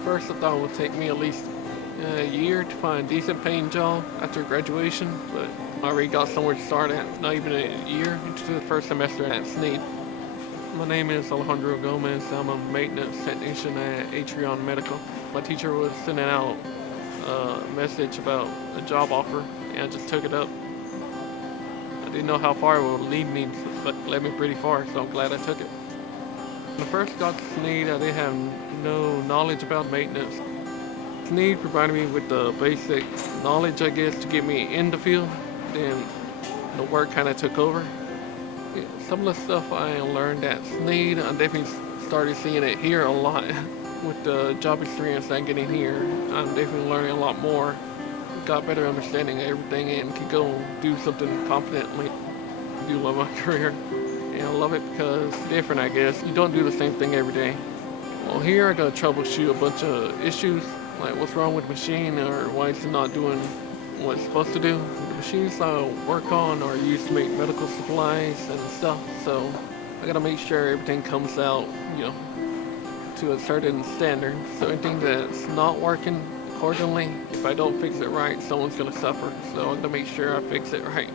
first I thought it would take me at least a year to find a decent paying job after graduation, but I already got somewhere to start at, not even a year into the first semester at Snead. My name is Alejandro Gomez. I'm a maintenance technician at Atrion Medical. My teacher was sending out a message about a job offer, and I just took it up. I didn't know how far it would lead me, but it led me pretty far, so I'm glad I took it. When I first got to Snead, I didn't have no knowledge about maintenance. Snead provided me with the basic knowledge, I guess, to get me in the field. Then the work kind of took over. Yeah, some of the stuff I learned at Snead, I definitely started seeing it here a lot. With the job experience I'm getting here, I'm definitely learning a lot more. Got better understanding of everything and can go do something confidently. I do love my career, and I love it because it's different, I guess. You don't do the same thing every day. Well, here I gotta troubleshoot a bunch of issues, like what's wrong with the machine or why it's not doing what it's supposed to do. The machines I work on are used to make medical supplies and stuff, so I gotta make sure everything comes out, to a certain standard. So anything that's not working accordingly, if I don't fix it right, someone's gonna suffer. So I'm gonna make sure I fix it right.